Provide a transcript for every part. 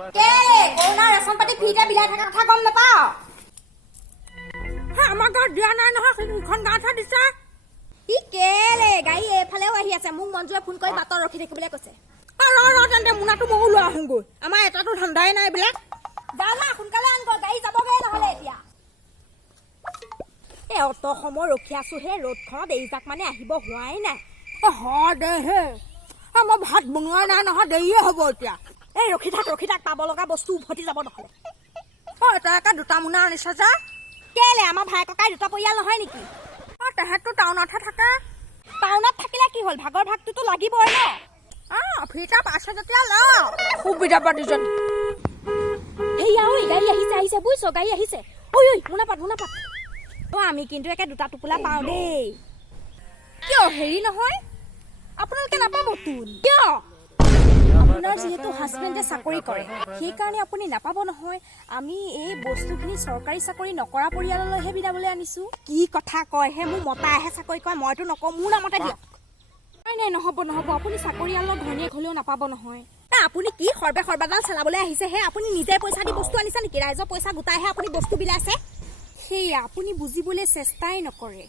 Corona ration পাতি ফ্ৰীতে বিলাই থকা কথা গম নাপাওঁ। আমাৰ গাঁৱত দিয়া নাই নহয়, সেইখন গাঁৱতহে দিছে। ই কেলে গাড়ী এইফালেও আহি আছে, মোক মঞ্জুৱে ফোন কৰি বাটত ৰখি থাকিবলৈ কৈছে। তেন্তে মোনাটো ময়ো লৈ আহোগৈ, আমাৰ এটাতো ধান্দাই নাই এইবিলাক। যাওঁনা সোনকালে আনগৈ, গাড়ী যাবগৈ নহ'লে এতিয়া। অত সময় ৰখি আছো হে, ৰ'দখনত এইজাক মানে আহিব হোৱাই নাই। হয় দে হে, মই ভাত বনোৱা নাই নহয়, দেৰিয়ে হ'ব এতিয়া। এই ৰখি থাক, পাব লগা বস্তু উভতি যাব নহ'লে। তই দুটা মোনা আনিছ যে কেলে? আমাৰ ভাই ককাই দুটা পৰিয়াল নহয় নেকি? তেহেঁতটো টাউনতহে থাকে। টাউনত থাকিলে কি হ'ল, ভাগৰ ভাগটোতো লাগিবই ন। ফ্ৰীতে পাইছে যেতিয়া ল, সুবিধা পাতিজন। সেয়া ঐ গাড়ী আহিছে বুজিছ, গাড়ী আহিছে। ঐ মোনা পাত। আমি কিন্তু একে দুটা টোপোলা পাওঁ দেই। কিয় হেৰি নহয়, আপোনালোকে নাপাবতোন। কিয়? আপোনাৰ যিহেতু হাজবেণ্ডে চাকৰি কৰে, সেইকাৰণে আপুনি নাপাব নহয়। আমি এই বস্তুখিনি চৰকাৰী চাকৰি নকৰা পৰিয়াললৈহে বিনাবলৈ আনিছো। কি কথা কয় হে, মোৰ মতাইহে চাকৰি কৰে, মইতো নকওঁ, মোৰ নামতে দিয়ক। নাই নহ'ব, আপুনি চাকৰিয়ালৰ ঘৈণীয়েক হ'লেও নাপাব নহয়। আপুনি কি সৰ্বাডাল চলাবলৈ আহিছে হে? আপুনি নিজে পইচা দি বস্তু আনিছে নেকি? ৰাইজৰ পইচা গোটাইহে আপুনি বস্তু বিলাইছে। সেয়া আপুনি বুজিবলৈ চেষ্টাই নকৰে।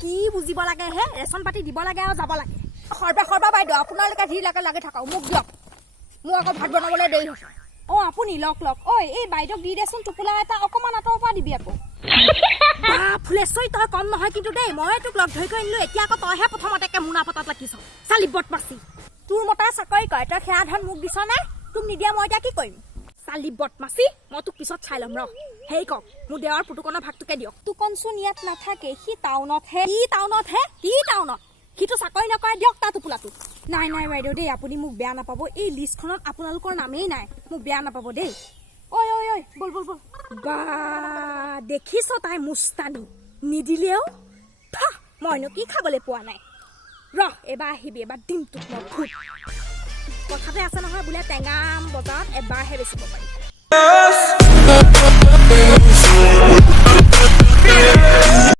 কি বুজিব লাগে হে? ৰেচন পাতি দিব লাগে আৰু যাব লাগে। সৰ্বা বাইদেউ, আপোনালোকে যি লাগে থাকক, মোক দিয়ক। মোৰ আকৌ ভাত বনাবলৈ দেৰি হৈছে। আপুনি লওক। ঐ এই বাইদেউক দি দেচোন টোপোলা এটা, অকণমান আঁতৰৰ পৰা দিবি আকৌ। ফুলেশ্বৰী তই কম নহয় কিন্তু দেই, মই তোক লগ ধৰি আনিলো, এতিয়া আকৌ তইহে প্ৰথমতে মোনা পতাত লাগিছ। চালি বদমাচি, তোৰ মতাই চাকৰি কৰে, তই সেয়া ধন মোক দিছ নে? তোক নিদিয়া মই এতিয়া কি কৰিম? চালি বদমাচি, মই তোক পিছত চাই ল'ম ৰ। হেৰি কওক, মোৰ দেৱৰ পুতুকনৰ ভাগটোকে দিয়ক। টুকনচোন ইয়াত নাথাকে, সি টাউনতহে। কি টাউনত? সিটো চাকৰি নকৰে, দিয়ক তাৰ টোপোলাটো। নাই বাইদেউ দেই, আপুনি মোক বেয়া নাপাব। এই লিষ্টখনত আপোনালোকৰ নামেই নাই, মোক বেয়া নাপাব দেই। ঐ বল। বা দেখিছ তাই মুস্তানি, নিদিলেও মইনো কি খাবলৈ পোৱা নাই। এবাৰ আহিবি, এবাৰ দিম তোক মই খুব। কথাতে আছে নহয় বোলে, টেঙা বজাৰত এবাৰহে বেচিব পাৰি।